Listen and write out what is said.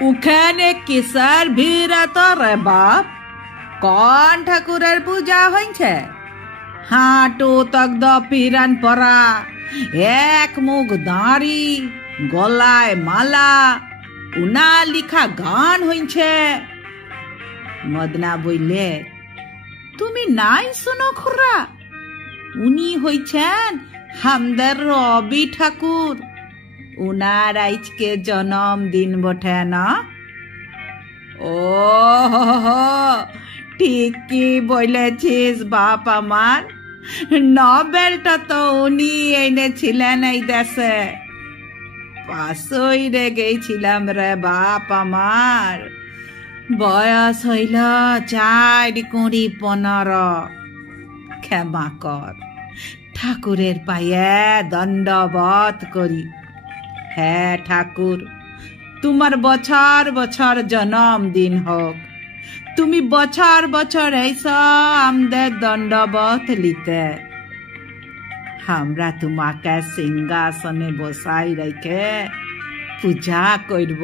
উখানে কিসের ভিড় এত রে বাপ? কোন ঠাকুরের পূজা হইছে? হাঁটু তক পিরান পরা, এক মুখ দাঁড়ি, গলায় মালা, উনা লিখা গান হইছে। মদনা বইলে, তুমি নাই শুনো খুড়া? উনি হইছেন হামদের রবি ঠাকুর। উনার আজকে জন্মদিন বটে না? ও ঠিকই বলেছিস বাপ আমার। নোবেলটা তো উনি এনেছিলেন এই দেশে। পাশই রে গেছিলাম রে বাপ আমার। বয়স হইল 4-15। ক্ষমা কর, ঠাকুরের পায়ে দণ্ডবত করি। হ্যাঁ ঠাকুর, তোমার বছর বছর জন্মদিন হোক। তুমি বছর বছর এইসা আমাদের দণ্ডবত লিতে। আমরা তোমাকে সিংহাসনে বসাই রেখে পূজা করব।